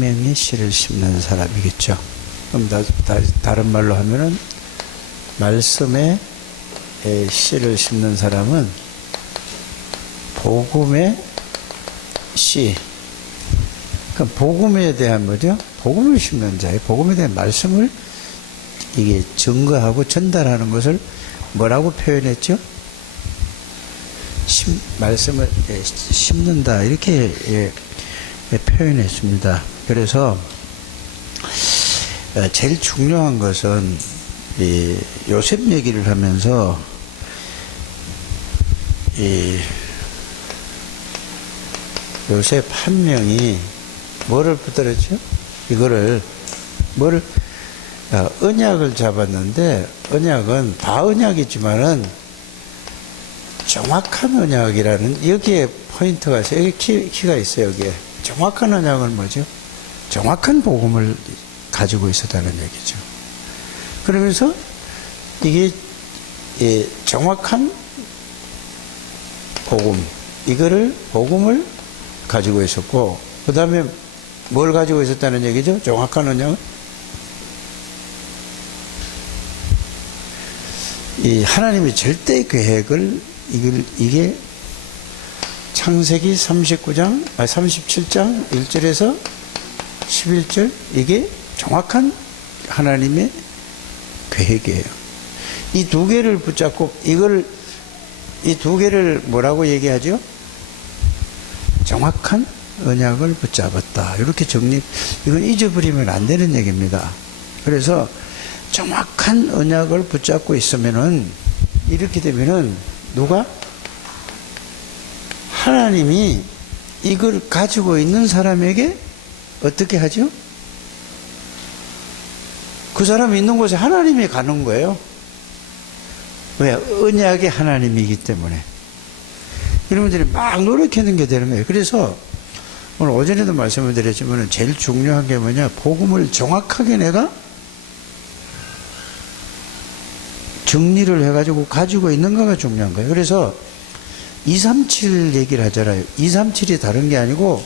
생명의 씨를 심는 사람이겠죠. 그럼 다른 말로 하면은 말씀의 씨를 심는 사람은 복음의 씨. 그럼 복음에 대한 뭐죠? 복음을 심는 자예요. 복음에 대한 말씀을 이게 증거하고 전달하는 것을 뭐라고 표현했죠? 말씀을 심는다 이렇게 표현했습니다. 그래서 제일 중요한 것은 이 요셉 얘기를 하면서 이 요셉 한 명이 뭐를 붙들었죠? 이거를 언약을 잡았는데, 언약은 다 언약이지만은 정확한 언약이라는 여기에 포인트가 있어요. 여기 키가 있어요. 여기에 정확한 언약은 뭐죠? 정확한 복음을 가지고 있었다는 얘기죠. 그러면서 이게 정확한 복음, 복음을 가지고 있었고, 그 다음에 뭘 가지고 있었다는 얘기죠? 정확한 언약은 이 하나님의 절대 계획을 이게 창세기 37장 1절에서 11절 이게 정확한 하나님의 계획이에요. 이 두 개를 붙잡고 이 두 개를 뭐라고 얘기하죠? 정확한 언약을 붙잡았다. 이렇게 이건 잊어버리면 안 되는 얘기입니다. 그래서 정확한 언약을 붙잡고 있으면은 이렇게 되면은 누가? 하나님이 이걸 가지고 있는 사람에게 어떻게 하죠? 그 사람이 있는 곳에 하나님이 가는 거예요. 왜? 언약의 하나님이기 때문에. 여러분들이 막 노력하는 게 되는 거예요. 그래서 오늘 오전에도 말씀을 드렸지만 제일 중요한 게 뭐냐? 복음을 정확하게 내가 정리를 해가지고 가지고 있는가가 중요한 거예요. 그래서 237 얘기를 하잖아요. 237이 다른 게 아니고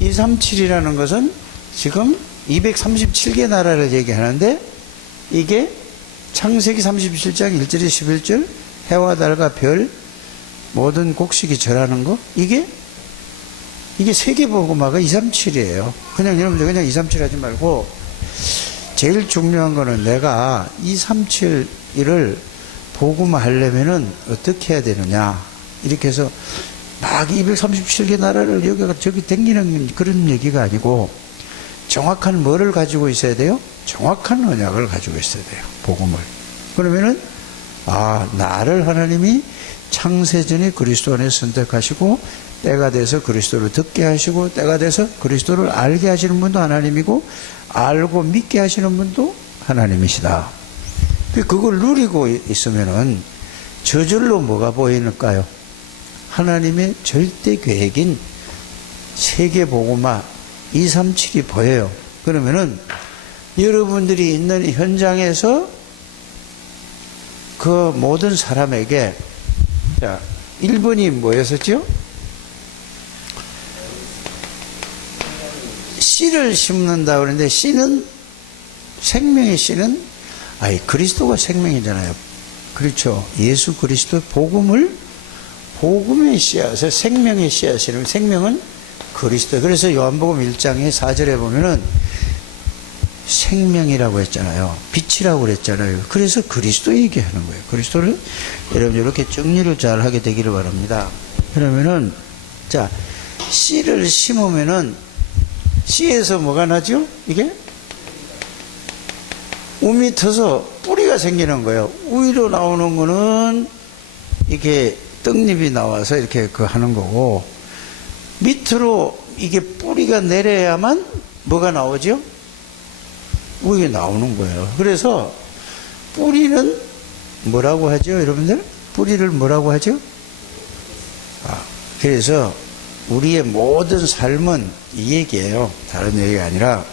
237이라는 것은 지금 237개 나라를 얘기하는데 이게 창세기 37장 1절에 11절 해와 달과 별 모든 곡식이 절하는 거 이게 세계복음화가 237이에요. 그냥 여러분들 그냥 237 하지 말고 제일 중요한 거는 내가 237을 복음화하려면은 어떻게 해야 되느냐 이렇게 해서 막 237개 나라를 여기가 저기 댕기는 그런 얘기가 아니고 정확한 뭐를 가지고 있어야 돼요? 정확한 언약을 가지고 있어야 돼요. 복음을. 그러면은 나를 하나님이 창세전에 그리스도 안에 선택하시고 때가 돼서 그리스도를 듣게 하시고 때가 돼서 그리스도를 알게 하시는 분도 하나님이고 알고 믿게 하시는 분도 하나님이시다. 그걸 누리고 있으면은 저절로 뭐가 보이는가요? 하나님의 절대 계획인 세계복음화 237이 보여요. 그러면은 여러분들이 있는 현장에서 그 모든 사람에게 1번이 뭐였었죠? 씨를 심는다 그러는데 씨는 생명의 씨는 그리스도가 생명이잖아요. 그렇죠. 예수 그리스도 복음의 씨앗에 생명의 씨앗이라면 생명은 그리스도. 그래서 요한복음 1장의 4절에 보면은 생명이라고 했잖아요. 빛이라고 그랬잖아요. 그래서 그리스도 얘기하는 거예요. 그리스도를 여러분 이렇게 정리를 잘 하게 되기를 바랍니다. 그러면은 씨를 심으면은 씨에서 뭐가 나죠? 이게 움이 터서 뿌리가 생기는 거예요. 위로 나오는 거는 이게 떡잎이 나와서 이렇게 하는 거고 밑으로 이게 뿌리가 내려야만 뭐가 나오죠? 위에 나오는 거예요. 그래서 뿌리는 뭐라고 하죠? 여러분들? 뿌리를 뭐라고 하죠? 그래서 우리의 모든 삶은 이 얘기예요. 다른 얘기가 아니라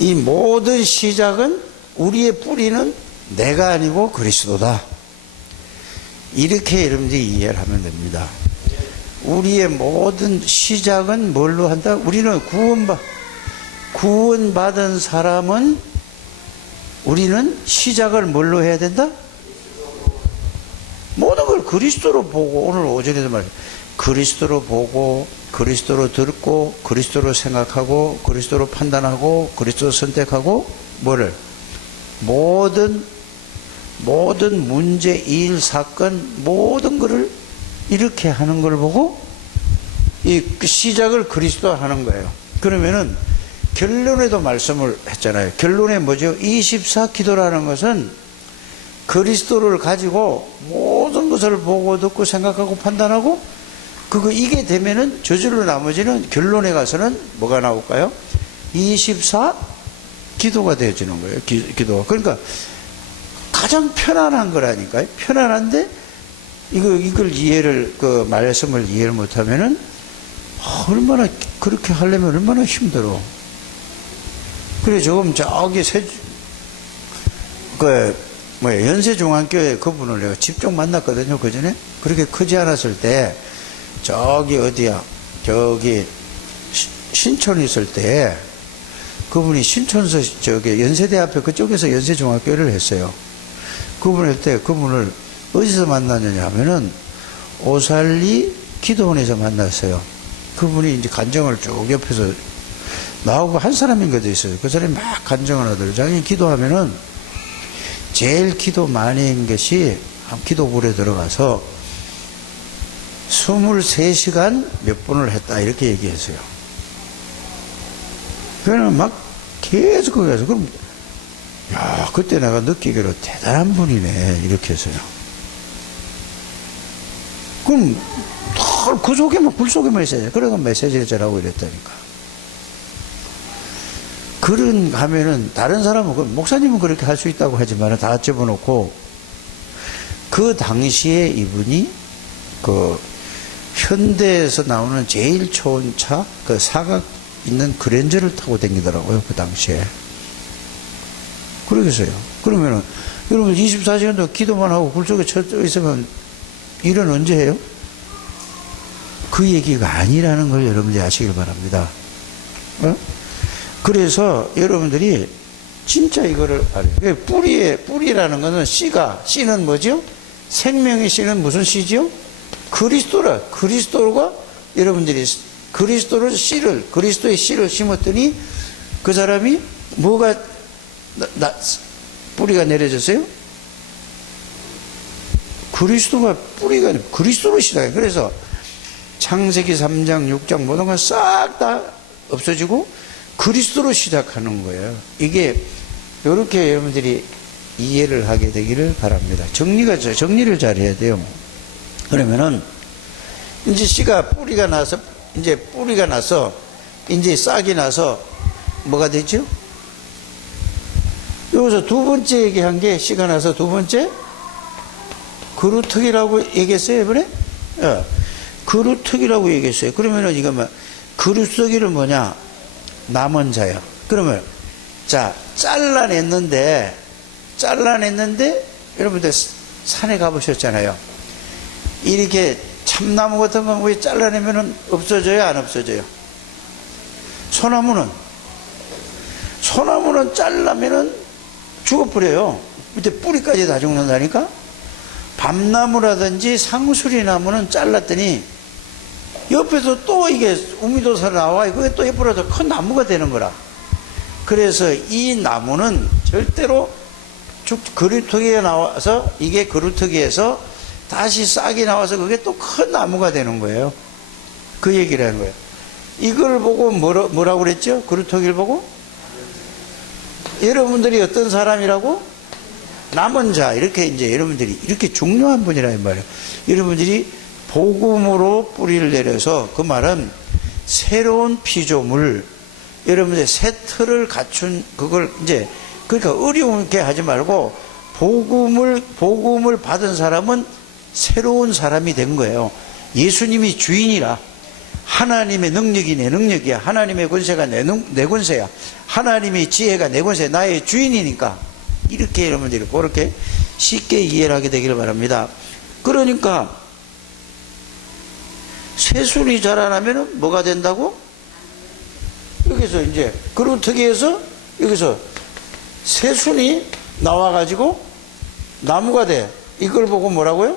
이 모든 시작은 우리의 뿌리는 내가 아니고 그리스도다. 이렇게 여러분들이 이해를 하면 됩니다. 우리의 모든 시작은 뭘로 한다? 우리는 구원받은 사람은 우리는 시작을 뭘로 해야 된다? 모든 걸 그리스도로 보고, 오늘 오전에도 말했어요. 그리스도로 보고, 그리스도로 듣고, 그리스도로 생각하고, 그리스도로 판단하고, 그리스도로 선택하고, 뭐를? 모든 문제, 일, 사건, 모든 것을 이렇게 하는 걸 보고, 이 시작을 그리스도 하는 거예요. 그러면은, 결론에도 말씀을 했잖아요. 결론에 뭐죠? 24 기도라는 것은 그리스도를 가지고 모든 것을 보고 듣고 생각하고 판단하고 이게 되면은 저절로 나머지는 결론에 가서는 뭐가 나올까요? 24 기도가 되어지는 거예요. 기도가. 그러니까 가장 편안한 거라니까요. 편안한데 이걸 이해를, 그 말씀을 이해를 못하면은 얼마나 그렇게 하려면 얼마나 힘들어. 그래, 조금 저기 연세중앙교회 그분을 내가 직접 만났거든요, 그 전에. 그렇게 크지 않았을 때, 저기 어디야, 저기 신촌에 있을 때, 그분이 신촌서 저기 연세대 앞에 그쪽에서 연세중앙교회를 했어요. 그분을 때, 그분을 어디서 만났느냐 하면은, 오살리 기도원에서 만났어요. 그분이 이제 간증을 쭉 옆에서 나하고 한 사람인 것도 있어요. 그 사람이 막 간증을 하더라고요. 자기 기도하면은 제일 기도 많이 한 것이 기도불에 들어가서 23시간 몇 분을 했다 이렇게 얘기했어요. 그러면 막 계속 거기 가서 그럼 야, 그때 내가 느끼기로 대단한 분이네 이렇게 했어요. 그럼 그 속에만 굴 속에만 있어야 돼. 그래서 메시지를 전하고 이랬다니까. 그런 하면은 다른 사람은 목사님은 그렇게 할 수 있다고 하지만 다 집어넣고 그 당시에 이분이 그 현대에서 나오는 제일 좋은 차 그 사각 있는 그랜저를 타고 다니더라고요. 그 당시에. 그러겠어요. 그러면은 여러분 24시간도 기도만 하고 굴속에 쳐져 있으면 일은 언제 해요? 그 얘기가 아니라는 걸 여러분들이 아시길 바랍니다. 어? 그래서 여러분들이 진짜 이거를 알아요. 뿌리라는 것은 씨는 뭐죠? 생명의 씨는 무슨 씨죠? 그리스도가 여러분들이 그리스도의 씨를 심었더니 그 사람이 뭐가 뿌리가 내려졌어요? 그리스도로 시작해요. 그래서 창세기 3장, 6장 모든 건 싹 다 없어지고 그리스도로 시작하는 거예요. 이게 이렇게 여러분들이 이해를 하게 되기를 바랍니다. 정리를 잘 해야 돼요. 그러면은 이제 씨가 뿌리가 나서 이제 싹이 나서 뭐가 되죠? 여기서 두 번째 얘기한 게 씨가 나서 두 번째 그루터기라고 얘기했어요, 이번에? 그루터기라고 얘기했어요. 그러면은 이거 그루터기는 뭐냐? 남은 자요. 그러면 자 잘라냈는데 여러분들 산에 가보셨잖아요. 이렇게 참나무 같은 건 왜 잘라내면은 없어져요, 안 없어져요? 소나무는 잘라면은 죽어버려요. 밑에 뿌리까지 다 죽는다니까. 밤나무라든지 상수리 나무는 잘랐더니 옆에서 또 이게 우미도사 나와 그게 또 옆으로 큰 나무가 되는 거라. 그래서 이 나무는 절대로 그루터기에 나와서 이게 그루터기에서 다시 싹이 나와서 그게 또 큰 나무가 되는 거예요. 그 얘기를 하는 거예요. 이걸 보고 뭐라고 그랬죠? 그루터기를 보고 여러분들이 어떤 사람이라고? 남은 자. 이렇게 이제 여러분들이 이렇게 중요한 분이라는 말이에요. 여러분들이 복음으로 뿌리를 내려서 그 말은 새로운 피조물, 여러분들 새 틀을 갖춘 그걸 이제 그러니까 어려운게 하지 말고 복음을 받은 사람은 새로운 사람이 된 거예요. 예수님이 주인이라. 하나님의 능력이 내 능력이야. 하나님의 권세가 내 권세야. 하나님의 지혜가 내 권세야. 나의 주인이니까. 이렇게 여러분들이 그렇게 쉽게 이해를 하게 되기를 바랍니다. 그러니까 새순이 자라나면 뭐가 된다고? 여기서 이제, 그리고 특이해서 여기서 새순이 나와가지고 나무가 돼. 이걸 보고 뭐라고요?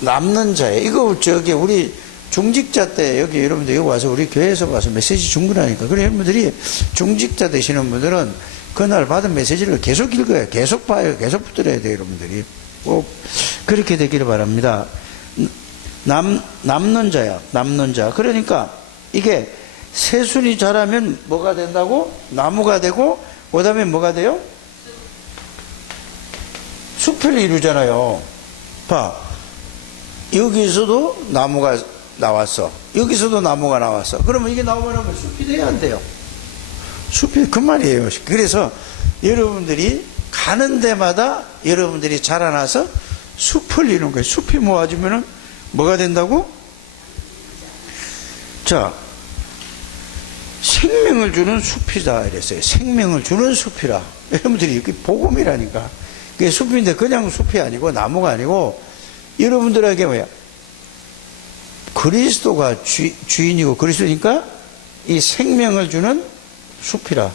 남는 자예요. 이거 저기 우리 중직자 때 여기 여러분들 여기 와서 우리 교회에서 와서 메시지 준 거라니까. 그래 여러분들이 중직자 되시는 분들은 그날 받은 메시지를 계속 읽어요. 계속 봐요. 계속 붙들어야 돼요. 여러분들이 꼭 그렇게 되기를 바랍니다. 남는 자야. 남는 자. 그러니까 이게 새순이 자라면 뭐가 된다고? 나무가 되고 그 다음에 뭐가 돼요? 숲을 이루잖아요. 봐. 여기서도 나무가 나왔어. 여기서도 나무가 나왔어. 그러면 이게 나오면 숲이 돼야 안 돼요. 숲이 그 말이에요. 그래서 여러분들이 가는 데마다 여러분들이 자라나서 숲을 이루는 거예요. 숲이 모아지면 뭐가 된다고? 자, 생명을 주는 숲이다 이랬어요. 생명을 주는 숲이라. 여러분들이 이게 복음이라니까. 그게 숲인데 그냥 숲이 아니고 나무가 아니고 여러분들에게 뭐야? 그리스도가 주인이고 그리스도니까 이 생명을 주는 숲이라.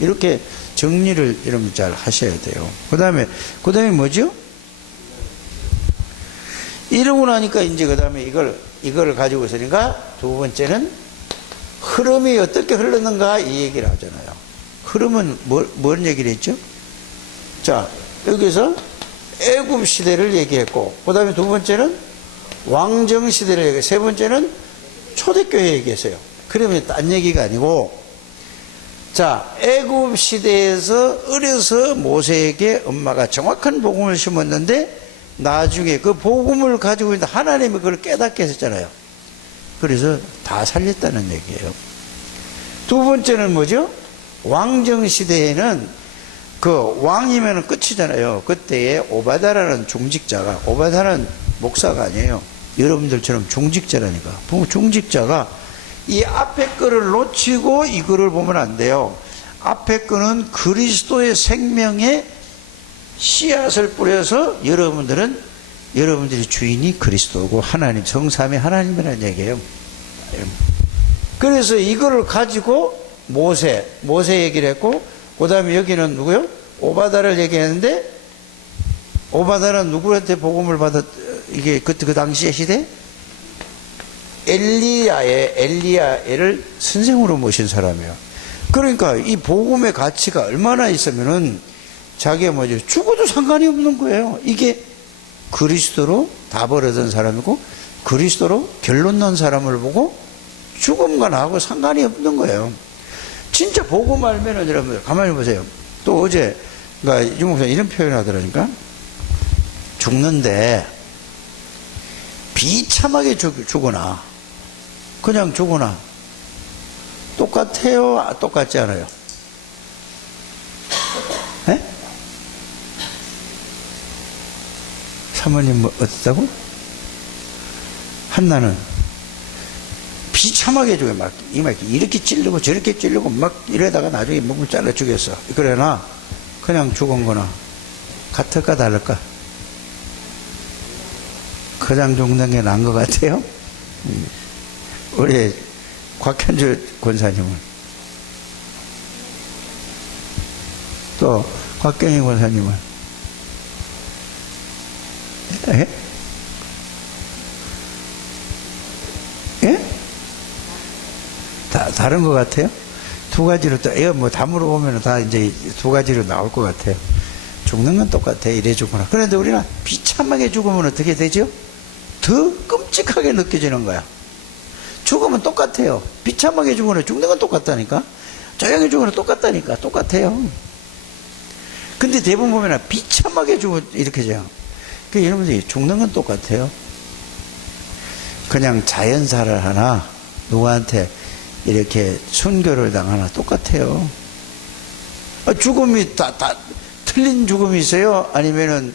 이렇게 정리를 여러분 잘 하셔야 돼요. 그 다음에 뭐죠? 이러고 나니까 이제 그 다음에 이걸 가지고 있으니까 두 번째는 흐름이 어떻게 흘렀는가 이 얘기를 하잖아요. 흐름은 뭔 얘기를 했죠? 자, 여기서 애굽 시대를 얘기했고, 그 다음에 두 번째는 왕정 시대를 얘기했고, 세 번째는 초대교회 얘기했어요. 그러면 딴 얘기가 아니고, 자, 애굽 시대에서 어려서 모세에게 엄마가 정확한 복음을 심었는데 나중에 그 복음을 가지고 있는 하나님이 그걸 깨닫게 했잖아요. 그래서 다 살렸다는 얘기예요. 두 번째는 뭐죠? 왕정 시대에는 그 왕이면 끝이잖아요. 그때에 오바다라는 중직자가, 오바다는 목사가 아니에요. 여러분들처럼 중직자라니까. 중직자가 이 앞에 거를 놓치고 이거를 보면 안 돼요. 앞에 거는 그리스도의 생명에 씨앗을 뿌려서 여러분들이 주인이 그리스도고 하나님, 성삼위 하나님이라는 얘기예요. 그래서 이거를 가지고 모세 얘기를 했고, 그 다음에 여기는 누구요? 오바다를 얘기했는데, 오바다는 누구한테 복음을 이게 그 당시의 시대? 엘리야를 선생으로 모신 사람이에요. 그러니까 이 복음의 가치가 얼마나 있으면은 자기가 뭐죠? 죽어도 상관이 없는 거예요. 이게 그리스도로 다 버려진 사람이고 그리스도로 결론 난 사람을 보고 죽음과 나하고 상관이 없는 거예요. 진짜 복음 알면은 여러분들 가만히 보세요. 또 어제 그러니까 유 목사님 이런 표현을 하더라니까. 죽는데 비참하게 죽거나 그냥 죽거나 똑같아요? 똑같지 않아요? 에? 사모님 뭐 어떻다고? 한나는 비참하게 죽어요. 막 이렇게 찔르고 저렇게 찔르고 막 이러다가 나중에 목을 잘라 죽였어. 그러나 그냥 죽은 거나 같을까 다를까? 그냥 죽는 게 나은 것 같아요. 우리 곽현주 권사님은 또 곽경희 권사님은 예? 예? 다른 것 같아요? 두 가지로 또, 뭐 다 물어보면 다 이제 두 가지로 나올 것 같아요. 죽는 건 똑같아. 이래 죽거나. 그런데 우리는 비참하게 죽으면 어떻게 되죠? 더 끔찍하게 느껴지는 거야. 죽으면 똑같아요. 비참하게 죽으면 죽는 건 똑같다니까. 조용히 죽으면 똑같다니까. 똑같아요. 근데 대부분 보면 비참하게 죽으면 이렇게 돼요. 그러니까 여러분들이 죽는 건 똑같아요. 그냥 자연사를 하나, 누구한테 이렇게 순교를 당하나 똑같아요. 죽음이 다 틀린 죽음이 있어요? 아니면은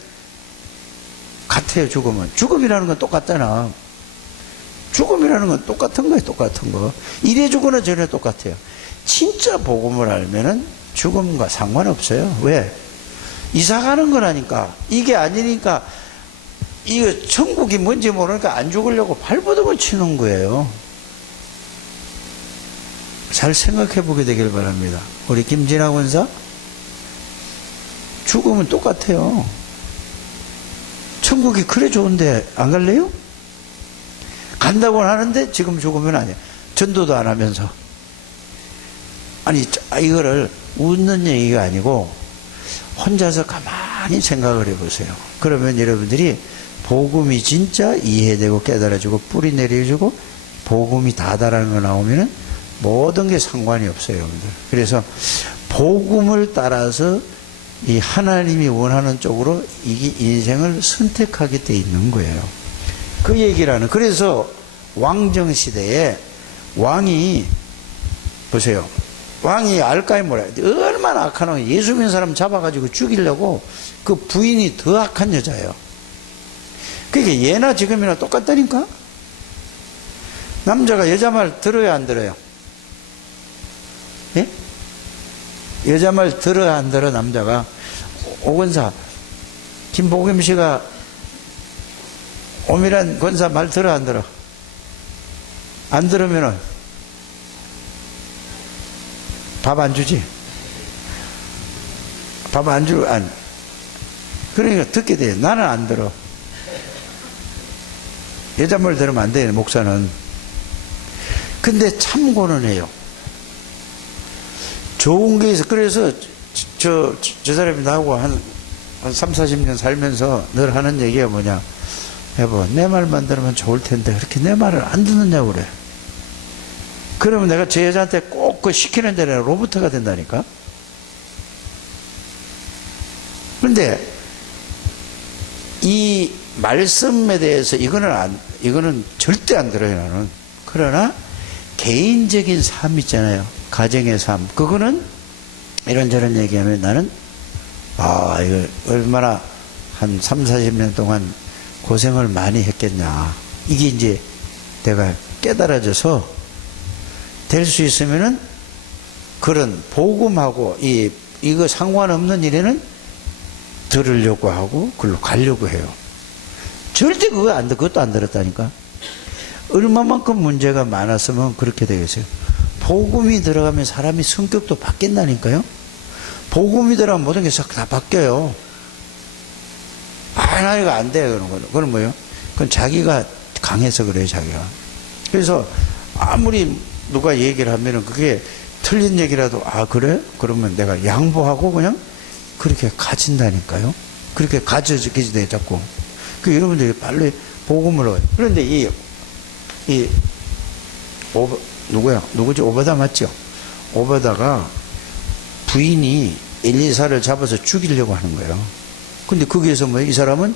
같아요, 죽음은. 죽음이라는 건 똑같잖아. 죽음이라는 건 똑같은 거예요, 똑같은 거. 이래 죽거나 저래 똑같아요. 진짜 복음을 알면은 죽음과 상관없어요. 왜? 이사 가는 거라니까. 이게 아니니까, 이거 천국이 뭔지 모르니까 안 죽으려고 발버둥을 치는 거예요. 잘 생각해 보게 되길 바랍니다. 우리 김진아 권사, 죽으면 똑같아요. 천국이 그래 좋은데 안 갈래요? 간다고는 하는데 지금 죽으면 아니에요. 전도도 안 하면서. 아니, 이거를 웃는 얘기가 아니고 혼자서 가만히 생각을 해보세요. 그러면 여러분들이 복음이 진짜 이해되고 깨달아지고 뿌리 내려주고 복음이 다다라는 거 나오면은 모든 게 상관이 없어요, 여러분들. 그래서 복음을 따라서 이 하나님이 원하는 쪽으로 이 인생을 선택하게 돼 있는 거예요. 그 얘기를 하는. 그래서 왕정 시대에 왕이 보세요. 왕이 알까이 뭐라 얼마나 악하노. 예수 믿는 사람 잡아가지고 죽이려고 그 부인이 더 악한 여자예요. 그게 예나 지금이나 똑같다니까. 남자가 여자 말 들어야 안 들어요? 예? 여자 말 들어야 안 들어? 남자가. 오건사 김복임 씨가 오미란 권사 말 들어 안 들어? 안 들으면은 밥 안 주지? 밥 안 주, 안. 그러니까 듣게 돼. 나는 안 들어. 여자 말 들으면 안 돼, 목사는. 근데 참고는 해요. 좋은 게 있어. 그래서 저 사람이 나하고 한 3, 40년 살면서 늘 하는 얘기가 뭐냐. 여보, 내 말만 들으면 좋을 텐데 그렇게 내 말을 안 듣느냐고 그래. 그러면 내가 제 여자한테 꼭 그 시키는 대로 로봇가 된다니까. 그런데 이 말씀에 대해서 이거는 절대 안 들어요, 나는. 그러나 개인적인 삶 있잖아요. 가정의 삶. 그거는 이런저런 얘기하면 나는 이거 얼마나 한 3, 40년 동안 고생을 많이 했겠냐. 이게 이제 내가 깨달아져서 될 수 있으면은 그런 복음하고 이거 상관없는 일에는 들으려고 하고 그걸로 가려고 해요. 절대 그것도 안 들었다니까. 얼마만큼 문제가 많았으면 그렇게 되겠어요. 복음이 들어가면 사람이 성격도 바뀐다니까요. 복음이 들어가면 모든 게 다 바뀌어요. 나 이거 안 돼, 그런 거는. 그건 뭐예요? 그건 자기가 강해서 그래요, 자기가. 그래서 아무리 누가 얘기를 하면은 그게 틀린 얘기라도, 그래? 그러면 내가 양보하고 그냥 그렇게 가진다니까요. 그렇게 가져지게 돼, 자꾸. 여러분들이 빨리 복음을 얻어요. 그런데 누구지? 오바다 맞죠? 오바다가 부인이 엘리사를 잡아서 죽이려고 하는 거예요. 근데 거기에서 이 사람은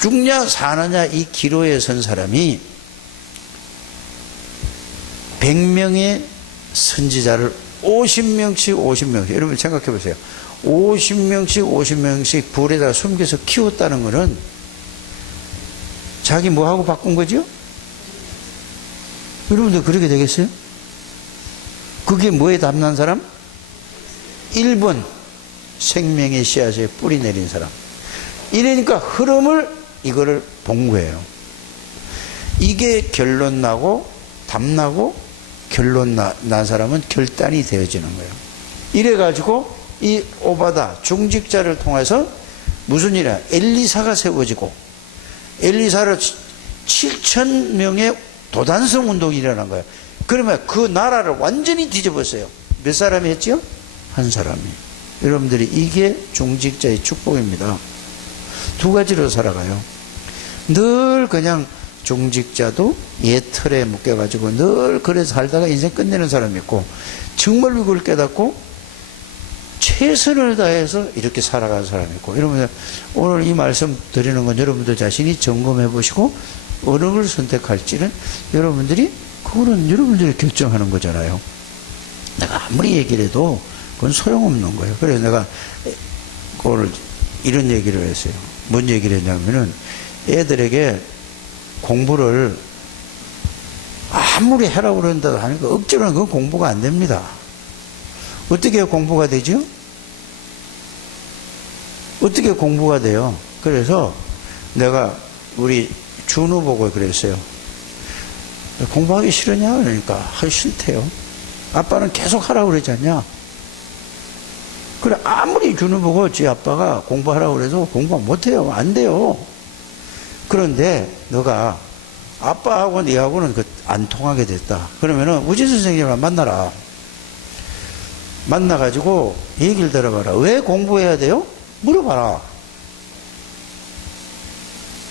죽냐 사느냐 이 기로에 선 사람이 100명의 선지자를 50명씩 여러분 생각해 보세요. 50명씩 불에다 숨겨서 키웠다는 것은 자기 뭐하고 바꾼 거죠? 여러분들 그렇게 되겠어요? 그게 뭐에 담난 사람? 1번 생명의 씨앗에 뿌리 내린 사람. 이러니까 흐름을 이거를 본 거예요. 이게 결론 나고 담나고 결론 난 사람은 결단이 되어지는 거예요. 이래가지고 이 오바다 중직자를 통해서 무슨 일이야? 엘리사가 세워지고 엘리사를 7,000명의 도단성 운동이 일어난 거예요. 그러면 그 나라를 완전히 뒤집었어요. 몇 사람이 했죠? 한 사람이. 여러분들이 이게 중직자의 축복입니다. 두 가지로 살아가요. 늘 그냥 중직자도 옛 틀에 묶여가지고 늘 그래 살다가 인생 끝내는 사람이 있고, 정말 그걸 깨닫고 최선을 다해서 이렇게 살아가는 사람이 있고. 여러분들 오늘 이 말씀 드리는 건 여러분들 자신이 점검해 보시고 어느 걸 선택할지는 그거는 여러분들이 결정하는 거잖아요. 내가 아무리 얘기를 해도 그건 소용없는 거예요. 그래서 내가 오늘 이런 얘기를 했어요. 뭔 얘기를 했냐면은 애들에게 공부를 아무리 하라고 그런다고 하니까 억지로는 그건 공부가 안 됩니다. 어떻게 공부가 되죠? 어떻게 공부가 돼요? 그래서 내가 우리 준우 보고 그랬어요. 공부하기 싫으냐? 그러니까 하기 싫대요. 아빠는 계속 하라고 그러지 않냐? 그래, 아무리 준우 보고 지 아빠가 공부하라고 그래도 공부 못해요. 안 돼요. 그런데 너가 아빠하고 네하고는 안 통하게 됐다. 그러면은 우지 선생님을 만나라. 만나가지고 얘기를 들어봐라. 왜 공부해야 돼요? 물어봐라.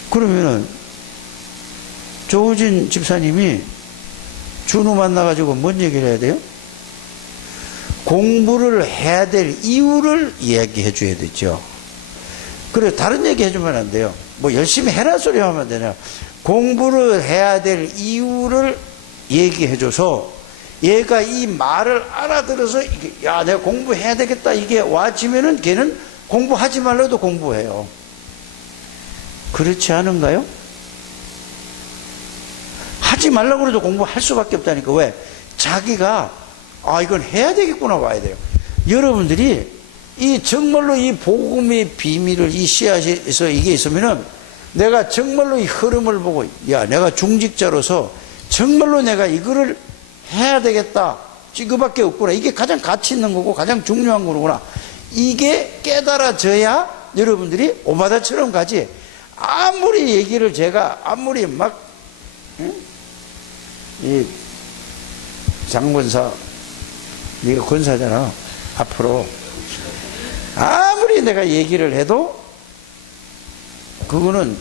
그러면은 조우진 집사님이 준우 만나가지고 뭔 얘기를 해야 돼요? 공부를 해야 될 이유를 이야기해 줘야 되죠. 그래, 다른 얘기 해주면 안 돼요. 뭐 열심히 해라 소리 하면 되냐. 공부를 해야 될 이유를 얘기해 줘서 얘가 이 말을 알아들어서 야, 내가 공부해야 되겠다 이게 와지면은 걔는 공부하지 말라도 공부해요. 그렇지 않은가요? 하지 말라고 해도 공부할 수밖에 없다니까. 왜? 자기가 이건 해야 되겠구나 와야 돼요. 여러분들이 이 정말로 이 복음의 비밀을 이 씨앗에서 이게 있으면은 내가 정말로 이 흐름을 보고 야, 내가 중직자로서 정말로 내가 이거를 해야 되겠다. 이거밖에 없구나. 이게 가장 가치 있는 거고 가장 중요한 거구나. 이게 깨달아져야 여러분들이 오바다처럼 가지. 아무리 얘기를 제가 아무리 막 이 장권사 네가 권사잖아. 앞으로 아무리 내가 얘기를 해도 그거는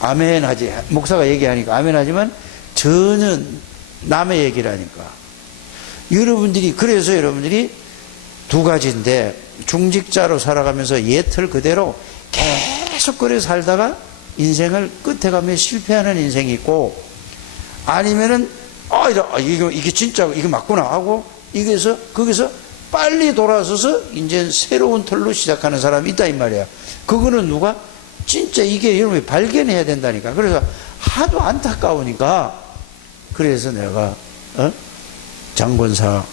아멘 하지. 목사가 얘기하니까 아멘 하지만 전혀 남의 얘기를 하니까. 그래서 여러분들이 두 가지인데 중직자로 살아가면서 옛틀 그대로 계속 그래 살다가 인생을 끝에 가면 실패하는 인생이 있고, 아니면은 이게 진짜 이게 맞구나 하고 거기서 빨리 돌아서서 이제 새로운 틀로 시작하는 사람이 있다 이 말이야. 그거는 누가 진짜 이게 여러분이 발견해야 된다니까. 그래서 하도 안타까우니까 그래서 내가 장권사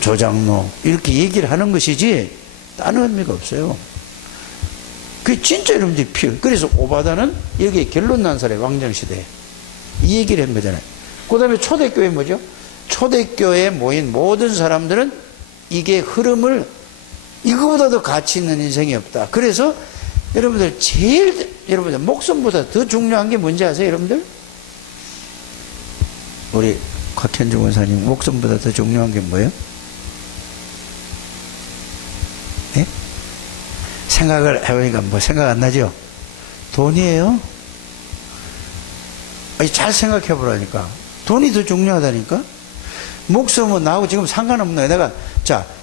조장로 이렇게 얘기를 하는 것이지 다른 의미가 없어요. 그게 진짜 여러분들이 필요해요. 그래서 오바다는 여기에 결론 난 사람이 왕정시대 이 얘기를 한 거잖아요. 그 다음에 초대교회 뭐죠? 초대교회에 모인 모든 사람들은 이게 흐름을 이거보다 더 가치 있는 인생이 없다. 그래서 여러분들 여러분들 목숨보다 더 중요한 게 뭔지 아세요? 여러분들? 우리 곽현중 원사님 목숨보다 더 중요한 게 뭐예요? 네? 생각을 해보니까 뭐 생각 안 나죠? 돈이에요. 잘 생각해 보라니까. 돈이 더 중요하다니까. 목숨은 나하고 지금 상관없는 내가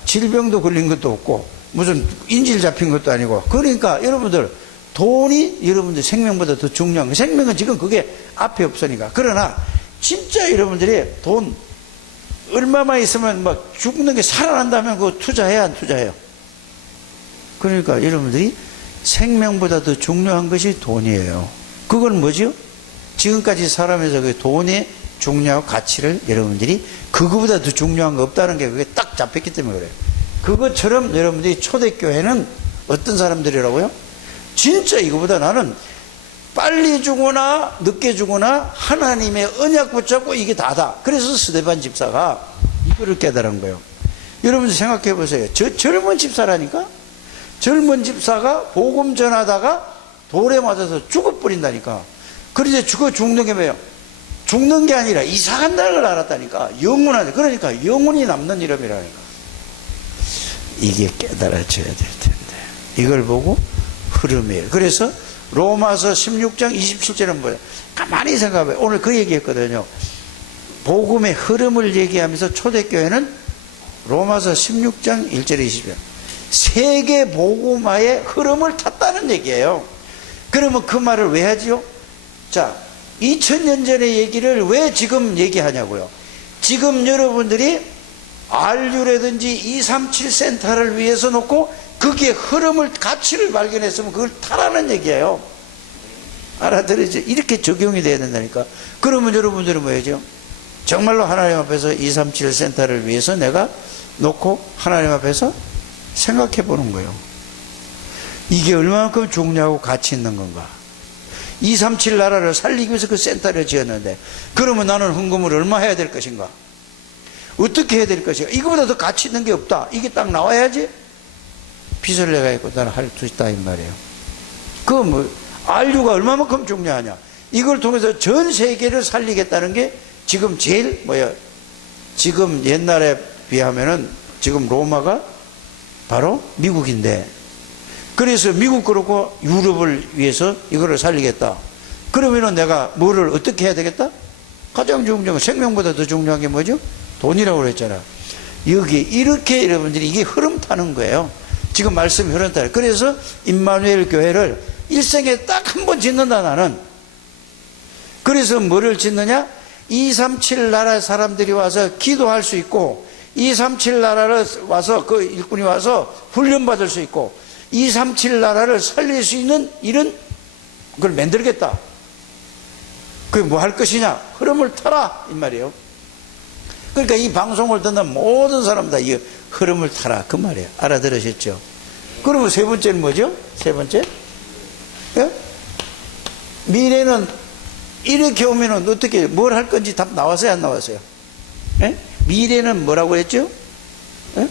질병도 걸린 것도 없고 무슨 인질 잡힌 것도 아니고. 그러니까 여러분들 돈이 여러분들 생명보다 더 중요한 거. 생명은 지금 그게 앞에 없으니까. 그러나 진짜 여러분들이 돈 얼마만 있으면 막 죽는 게 살아난다면 그거 투자해야 안 투자해요? 그러니까 여러분들이 생명보다 더 중요한 것이 돈이에요. 그건 뭐죠? 지금까지 살아면서 그 돈의 중요하고 가치를 여러분들이 그거보다 더 중요한 거 없다는 게 그게 딱 잡혔기 때문에 그래요. 그것처럼 여러분들이 초대교회는 어떤 사람들이라고요? 진짜 이거보다 나는 빨리 죽거나 늦게 죽거나 하나님의 언약 붙잡고 이게 다다. 그래서 스데반 집사가 이거를 깨달은 거예요. 여러분들 생각해 보세요. 저 젊은 집사라니까? 젊은 집사가 복음 전하다가 돌에 맞아서 죽어버린다니까. 그런데 죽는 게 뭐예요? 죽는 게 아니라 이사간다는 걸 알았다니까. 영원하다. 그러니까 영원히 남는 이름이라니까. 이게 깨달아져야 될 텐데. 이걸 보고 흐름이에요. 그래서 로마서 16장 27절은 뭐예요? 가만히 생각해봐요. 오늘 그 얘기했거든요. 복음의 흐름을 얘기하면서 초대교회는 로마서 16장 1절에 20절 세계 복음화의 흐름을 탔다는 얘기예요. 그러면 그 말을 왜 하지요? 2000년 전의 얘기를 왜 지금 얘기하냐고요. 지금 여러분들이 RU라든지 237 센터를 위해서 놓고 거기에 흐름을 가치를 발견했으면 그걸 타라는 얘기예요. 알아들으죠? 이렇게 적용이 돼야 된다니까. 그러면 여러분들은 뭐예요? 정말로 하나님 앞에서 237 센터를 위해서 내가 놓고 하나님 앞에서 생각해 보는 거예요. 이게 얼마만큼 중요하고 가치 있는 건가. 237 나라를 살리기 위해서 그 센터를 지었는데 그러면 나는 헌금을 얼마 해야 될 것인가. 어떻게 해야 될 것인가? 이거보다 더 가치 있는 게 없다. 이게 딱 나와야지 빚을 내가 있고 나는 할 수 있다 이 말이에요. 그 뭐 안류가 얼마만큼 중요하냐? 이걸 통해서 전 세계를 살리겠다는 게 지금 제일 지금 옛날에 비하면은 지금 로마가 바로 미국인데, 그래서 미국 그렇고 유럽을 위해서 이거를 살리겠다. 그러면은 내가 뭐를 어떻게 해야 되겠다? 가장 중요한 건 생명보다 더 중요한 게 뭐죠? 돈이라고 그랬잖아. 여기 이렇게 여러분들이 이게 흐름 타는 거예요. 지금 말씀이 흐름 타요. 그래서 임마누엘 교회를 일생에 딱 한 번 짓는다 나는. 그래서 뭐를 짓느냐? 237 나라 사람들이 와서 기도할 수 있고, 237 나라를 와서 그 일꾼이 와서 훈련받을 수 있고, 237 나라를 살릴 수 있는 이런 걸 만들겠다. 그게 뭐 할 것이냐? 흐름을 타라 이 말이에요. 그러니까 이 방송을 듣는 모든 사람 다 이 흐름을 타라 그 말이에요. 알아들으셨죠? 그러면 세 번째는 뭐죠? 세 번째? 예? 미래는 이렇게 오면은 어떻게 뭘 할 건지 답 나왔어요 안 나왔어요? 예? 미래는 뭐라고 했죠? 예?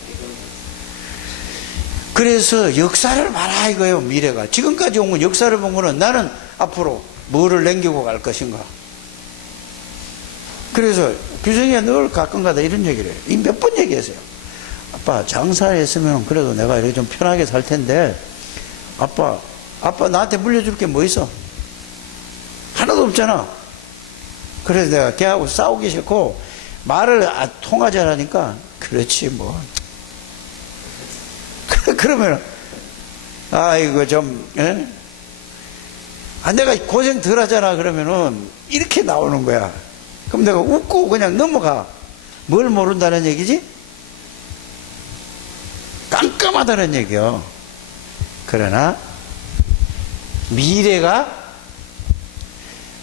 그래서 역사를 봐라 이거예요. 미래가 지금까지 온 건 역사를 본 거는 나는 앞으로 뭐를 남기고 갈 것인가. 그래서 규성이가 늘 가끔가다 이런 얘기를 해요. 이 몇 번 얘기했어요. 아빠 장사했으면 그래도 내가 이렇게 좀 편하게 살 텐데 아빠 나한테 물려줄 게 뭐 있어? 하나도 없잖아. 그래서 내가 걔하고 싸우기 싫고 말을 통하지 않으니까 그렇지 뭐. 그러면 이거 좀 내가 고생 덜 하잖아. 그러면은 이렇게 나오는 거야. 그럼 내가 웃고 그냥 넘어가. 뭘 모른다는 얘기지? 깜깜하다는 얘기요. 그러나 미래가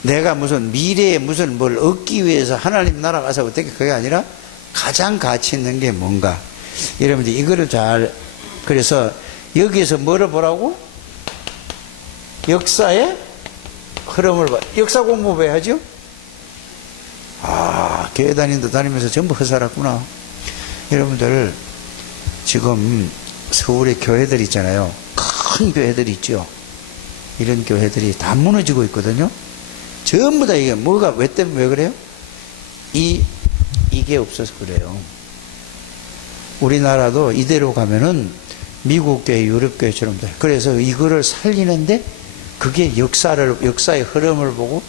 내가 무슨 미래에 무슨 뭘 얻기 위해서 하나님 나라 가서 어떻게 그게 아니라 가장 가치 있는 게 뭔가. 여러분들 이거를 잘, 그래서 여기에서 뭐를 보라고? 역사의 흐름을 봐. 역사 공부해야죠. 교회 다니면서 전부 헛살았구나. 여러분들 지금 서울에 교회들 있잖아요. 큰 교회들 있죠. 이런 교회들이 다 무너지고 있거든요. 전부 다 이게 뭐가 왜 때문에 왜 그래요? 이게 없어서 그래요. 우리나라도 이대로 가면은 미국 교회, 유럽 교회처럼 돼. 그래서 이거를 살리는데 그게 역사의 흐름을 보고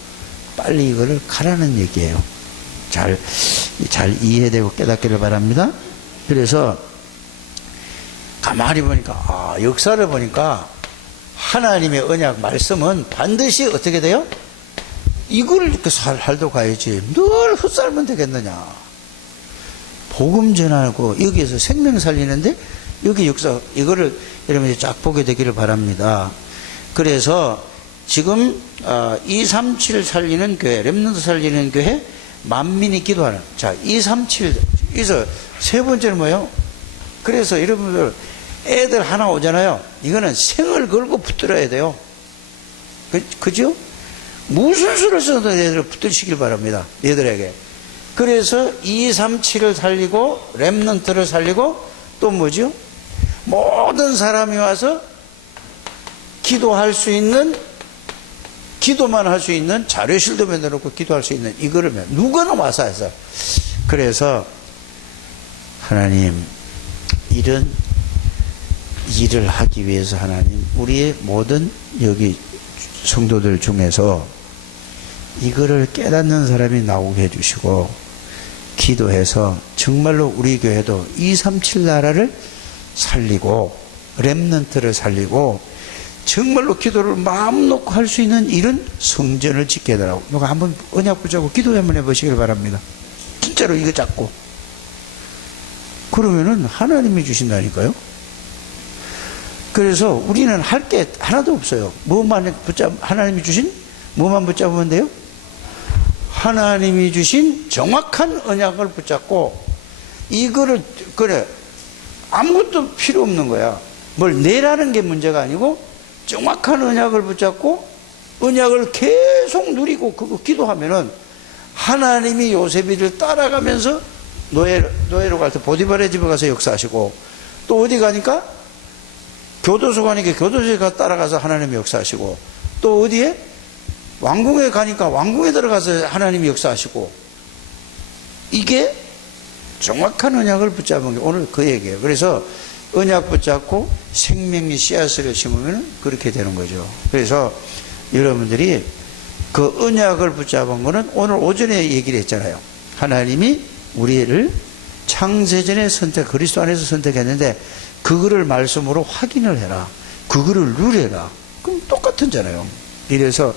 빨리 이거를 가라는 얘기예요. 잘 이해되고 깨닫기를 바랍니다. 그래서 가만히 보니까 역사를 보니까 하나님의 언약 말씀은 반드시 어떻게 돼요? 이걸 이렇게 살도 가야지 늘 헛살면 되겠느냐. 복음 전하고 여기에서 생명 살리는데 여기 역사 이거를 여러분이 쫙 보게 되기를 바랍니다. 그래서 지금 237 살리는 교회, 렘넌트 살리는 교회, 만민이 기도하는. 자, 237 여기서 세 번째는 뭐예요? 그래서 여러분들 애들 하나 오잖아요. 이거는 생을 걸고 붙들어야 돼요. 그죠? 무슨 수를 써도 애들을 붙들시길 바랍니다. 얘들에게. 그래서 237을 살리고 렘넌트를 살리고 또 뭐죠? 모든 사람이 와서 기도할 수 있는, 기도만 할 수 있는 자료실도 만들어놓고 기도할 수 있는 이거를 누구나 와서 해서. 그래서 하나님 이런 일을 하기 위해서 하나님 우리의 모든 여기 성도들 중에서 이거를 깨닫는 사람이 나오게 해주시고 기도해서 정말로 우리 교회도 237 나라를 살리고 렘넌트를 살리고 정말로 기도를 마음 놓고 할 수 있는 이런 성전을 짓게 해달라고. 누가 한번 언약 붙잡고 기도 한번 해보시길 바랍니다. 진짜로 이거 잡고. 그러면은 하나님이 주신다니까요. 그래서 우리는 할 게 하나도 없어요. 하나님이 주신 뭐만 붙잡으면 돼요? 하나님이 주신 정확한 언약을 붙잡고 이거를 그래 아무것도 필요 없는 거야. 뭘 내라는 게 문제가 아니고 정확한 언약을 붙잡고 언약을 계속 누리고 그거 기도하면은 하나님이 요셉이를 따라가면서 노예로 갈 때 보디발의 집에 가서 역사하시고, 또 어디 가니까 교도소 가니까 교도소에 따라가서 하나님이 역사하시고, 또 어디에 왕궁에 가니까 왕궁에 들어가서 하나님이 역사하시고, 이게 정확한 언약을 붙잡은 게 오늘 그 얘기예요. 그래서 언약 붙잡고 생명의 씨앗을 심으면 그렇게 되는 거죠. 그래서 여러분들이 그 언약을 붙잡은 거는 오늘 오전에 얘기를 했잖아요. 하나님이 우리를 창세전에 그리스도 안에서 선택했는데 그거를 말씀으로 확인을 해라. 그거를 누려라. 그럼 똑같은잖아요. 이래서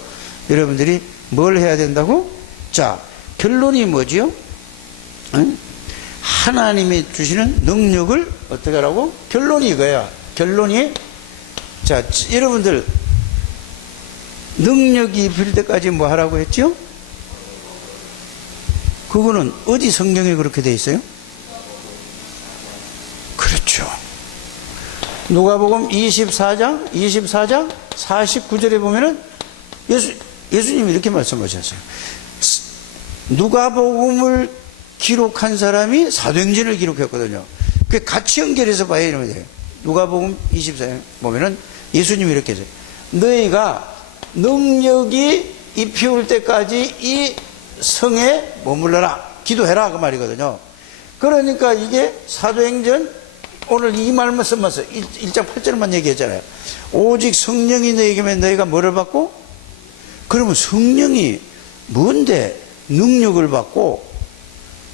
여러분들이 뭘 해야 된다고? 자, 결론이 뭐지요? 응? 하나님이 주시는 능력을 어떻게 하라고? 결론이 이거야. 결론이, 자, 여러분들 능력이 입힐 때까지 뭐 하라고 했죠? 그거는 어디 성경에 그렇게 돼 있어요? 그렇죠. 누가복음 24장 49절에 보면은 예수님이 이렇게 말씀하셨어요. 누가복음을 기록한 사람이 사도행전을 기록했거든요. 그 같이 연결해서 봐야 이러면 돼요. 누가복음 24장 보면은 예수님이 이렇게 했어요. 너희가 능력이 입혀올 때까지 이 성에 머물러라. 기도해라. 그 말이거든요. 그러니까 이게 사도행전 오늘 이 말만 써서 1장 8절만 얘기했잖아요. 오직 성령이 너희에게면 너희가 뭐를 받고? 그러면 성령이 뭔데 능력을 받고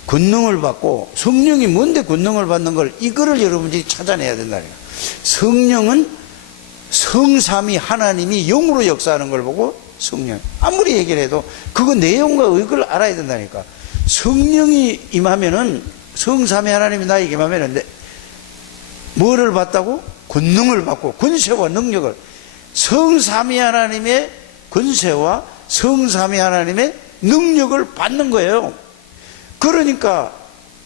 권능을 받고, 성령이 뭔데 권능을 받는 걸, 이거를 여러분들이 찾아내야 된다니까. 성령은 성삼위 하나님이 영으로 역사하는 걸 보고 성령, 아무리 얘기를 해도 그거 내용과 의걸 알아야 된다니까. 성령이 임하면은, 성삼위 하나님이 나에게 임하면은 뭐를 받다고? 권능을 받고 권세와 능력을, 성삼위 하나님의 권세와 성삼위 하나님의 능력을 받는 거예요. 그러니까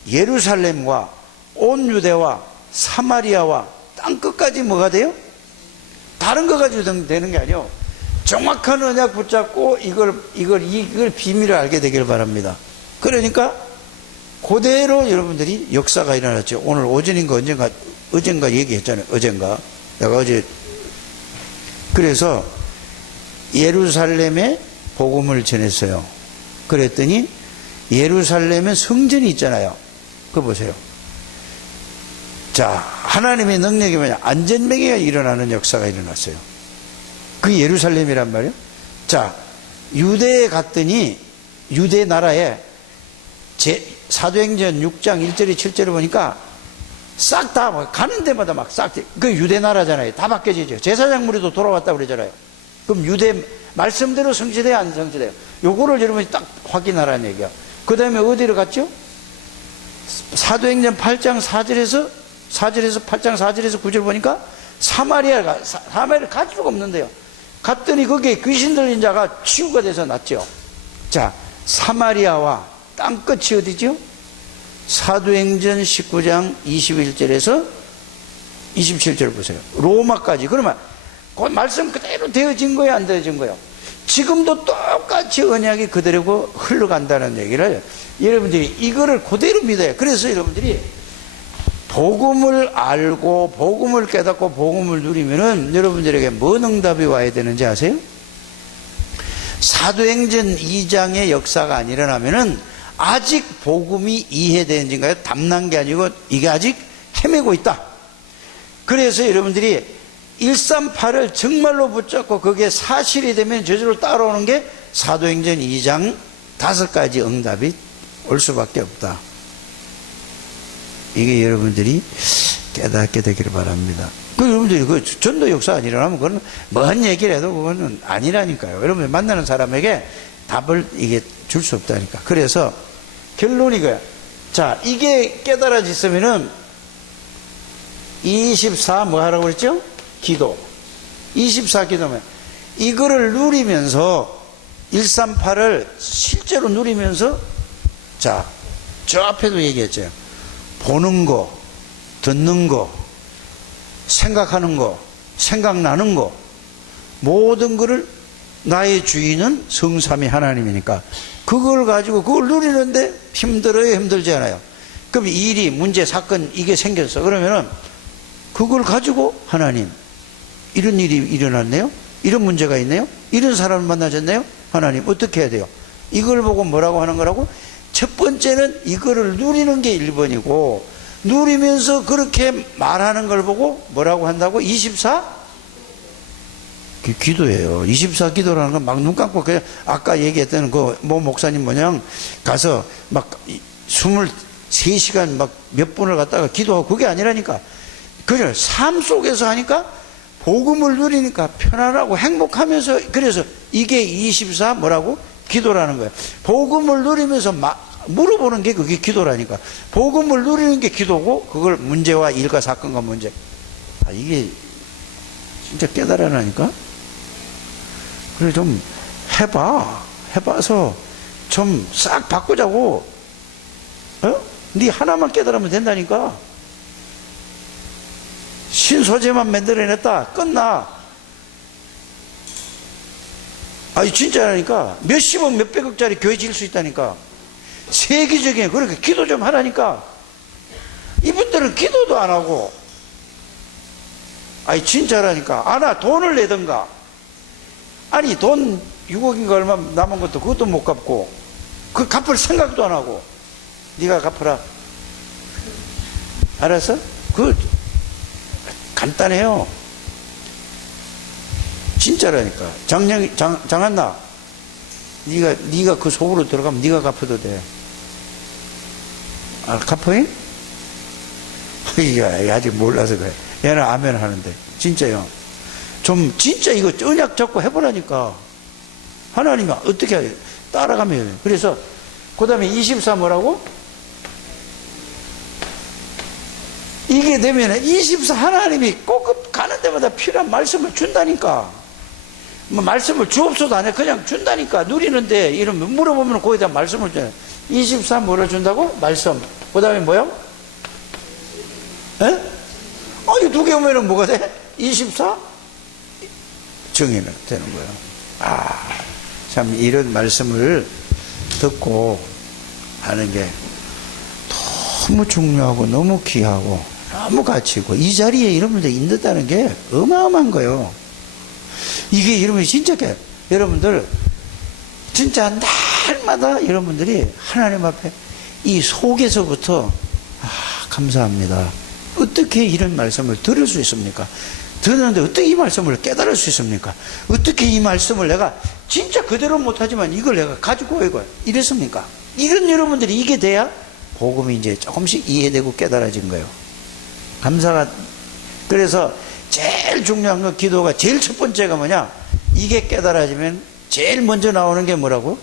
예루살렘과 온 유대와 사마리아와 땅끝까지 뭐가 돼요? 다른 거 가지고 되는 게 아니에요. 정확한 언약 붙잡고 이걸 비밀을 알게 되길 바랍니다. 그러니까 그대로 여러분들이 역사가 일어났죠. 오늘 오전인가 어젠가 얘기했잖아요. 내가 어제. 그래서 예루살렘에 복음을 전했어요. 그랬더니 예루살렘에 성전이 있잖아요. 그거 보세요. 자, 하나님의 능력이 뭐냐? 안전병기가 일어나는 역사가 일어났어요. 그 예루살렘이란 말이에요. 자, 유대에 갔더니 유대 나라에 사도행전 6장 1절에 7절을 보니까 싹 다 가는 데마다 막 싹, 그 유대 나라잖아요. 다 바뀌어지죠. 제사장 무리도 돌아왔다고 그러잖아요. 그럼 유대 말씀대로 성취돼요, 안 성취돼요? 요거를 여러분이 딱 확인하라는 얘기야. 그 다음에 어디로 갔죠? 사도행전 8장 4절에서 8장 4절에서 9절 보니까 사마리아를 갈 수가 없는데요. 갔더니 거기에 귀신 들린 자가 치유가 돼서 났죠. 자, 사마리아와 땅끝이 어디죠? 사도행전 19장 21절에서 27절 보세요. 로마까지. 그러면 그 말씀 그대로 되어진 거예요, 안 되어진 거예요? 지금도 똑같이 언약이 그대로 흘러간다는 얘기를 여러분들이 이거를 그대로 믿어요. 그래서 여러분들이 복음을 알고 복음을 깨닫고 복음을 누리면은 여러분들에게 뭔 응답이 와야 되는지 아세요? 사도행전 2장의 역사가 안 일어나면은 아직 복음이 이해되는지인가요? 담난 게 아니고 이게 아직 헤매고 있다. 그래서 여러분들이 138을 정말로 붙잡고 그게 사실이 되면 저절로 따라오는 게 사도행전 2장 5가지 응답이 올 수밖에 없다. 이게 여러분들이 깨닫게 되기를 바랍니다. 여러분들이 그 전도 역사 안 일어나면 그건 뭔 얘기를 해도 그거는 아니라니까요. 여러분들 만나는 사람에게 답을 이게 줄 수 없다니까. 그래서 결론이 이거야. 자, 이게 깨달아졌으면은 24 뭐 하라고 그랬죠? 기도. 24 기도면 이거를 누리면서 138을 실제로 누리면서, 자, 저 앞에도 얘기했죠. 보는 거, 듣는 거, 생각하는 거, 생각나는 거, 모든 거를 나의 주인은 성삼위 하나님이니까 그걸 가지고 그걸 누리는데 힘들어요, 힘들지 않아요? 그럼 이 일이, 문제, 사건, 이게 생겼어. 그러면은, 그걸 가지고, 하나님, 이런 일이 일어났네요? 이런 문제가 있네요? 이런 사람을 만나셨네요? 하나님, 어떻게 해야 돼요? 이걸 보고 뭐라고 하는 거라고? 첫 번째는 이거를 누리는 게 1번이고, 누리면서 그렇게 말하는 걸 보고 뭐라고 한다고? 24? 기도예요. 24 기도라는 건 막 눈 감고 그냥 아까 얘기했던 그 모 목사님 모양 가서 막 23시간 막 몇 분을 갖다가 기도하고 그게 아니라니까. 그냥 삶 속에서 하니까 복음을 누리니까 편안하고 행복하면서 그래서 이게 24 뭐라고? 기도라는 거예요. 복음을 누리면서 물어보는 게 그게 기도라니까. 복음을 누리는 게 기도고 그걸 문제와 일과 사건과 문제. 이게 진짜 깨달아나니까. 그래 좀 해봐서 좀 싹 바꾸자고. 네 하나만 깨달으면 된다니까. 신소재만 만들어냈다 끝나. 진짜라니까. 몇십억 몇백억짜리 교회 지을 수 있다니까. 세계적인. 그렇게 기도 좀 하라니까. 이분들은 기도도 안 하고. 진짜라니까. 돈을 내든가. 돈 6억인가 얼마 남은 것도 그것도 못 갚고, 그 갚을 생각도 안 하고. 네가 갚으라. 알았어? 간단해요. 진짜라니까. 장한나, 네가 그 속으로 들어가면 네가 갚아도 돼. 갚어잉? 아직 몰라서 그래. 얘는 아멘 하는데. 진짜요. 진짜 이거 언약 잡고 해보라니까. 하나님이 어떻게 해야 돼? 따라가면 해요. 그래서, 그 다음에 24 뭐라고? 이게 되면 24 하나님이 꼭 가는 데마다 필요한 말씀을 준다니까. 말씀을 주옵소도 안 해. 그냥 준다니까. 누리는데, 이러면 물어보면 거기다 말씀을 줘요. 24 뭐를 준다고? 말씀. 그 다음에 뭐요? 이 두 개 오면은 뭐가 돼? 24? 정의는 되는 거예요. 참, 이런 말씀을 듣고 하는 게 너무 중요하고, 너무 귀하고, 너무 가치 있고, 이 자리에 여러분들 있는다는 게 어마어마한 거예요. 이게 여러분이 진짜, 여러분들, 진짜 날마다 여러분들이 하나님 앞에 이 속에서부터, 감사합니다. 어떻게 이런 말씀을 들을 수 있습니까? 듣는데 어떻게 이 말씀을 깨달을 수 있습니까? 어떻게 이 말씀을 내가 진짜 그대로 못하지만 이걸 내가 가지고 이랬습니까? 이런 여러분들이 이게 돼야 복음이 이제 조금씩 이해되고 깨달아진 거예요. 그래서 제일 중요한 건 기도가 제일 첫 번째가 뭐냐? 이게 깨달아지면 제일 먼저 나오는 게 뭐라고?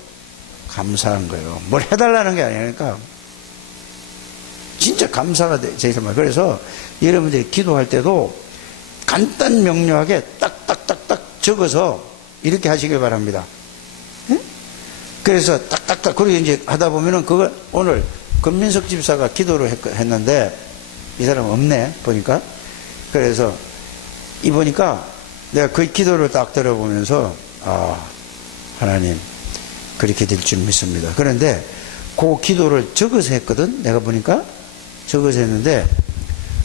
감사한 거예요. 뭘 해달라는 게 아니니까. 진짜 감사가 제일 많아요. 그래서 여러분들이 기도할 때도 간단 명료하게 딱딱딱딱 적어서 이렇게 하시길 바랍니다. 그래서 딱딱딱 그리고 이제 하다 보면은 그걸 오늘 권민석 집사가 기도를 했는데 이 사람 없네 보니까. 그래서 이 보니까 내가 그 기도를 딱 들어보면서 하나님 그렇게 될 줄 믿습니다. 그런데 그 기도를 적어서 했거든. 내가 보니까 적어서 했는데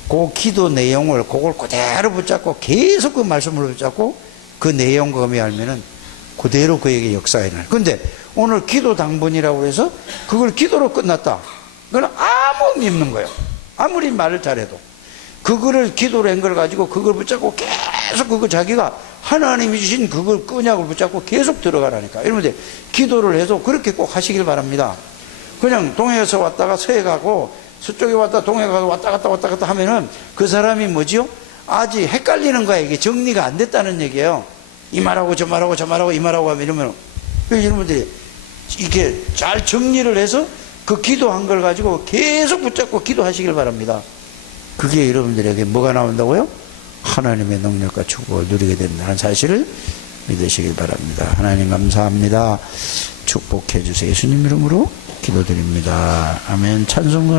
그 기도 내용을 그걸 그대로 붙잡고 계속 그 말씀을 붙잡고 그 내용감이 알면은 그대로 그에게 역사에 나. 근데 오늘 기도 당번이라고 해서 그걸 기도로 끝났다. 그건 아무 의미 없는 거예요. 아무리 말을 잘해도. 그거를 기도로 한 걸 가지고 그걸 붙잡고 계속 그거 자기가 하나님이 주신 그걸 끈약을 붙잡고 계속 들어가라니까. 여러분들 기도를 해서 그렇게 꼭 하시길 바랍니다. 그냥 동해에서 왔다가 서해 가고 서쪽에 왔다 동해 가서 왔다 갔다 하면은 그 사람이 뭐지요? 아직 헷갈리는 거야. 이게 정리가 안 됐다는 얘기예요. 이 말하고 저 말하고 저 말하고 이 말하고 하면 이러면 여러분들이 이렇게 잘 정리를 해서 그 기도한 걸 가지고 계속 붙잡고 기도하시길 바랍니다. 그게 여러분들에게 뭐가 나온다고요? 하나님의 능력과 축복을 누리게 된다는 사실을 믿으시길 바랍니다. 하나님 감사합니다. 축복해 주세요. 예수님 이름으로 기도드립니다. 아멘. 찬송가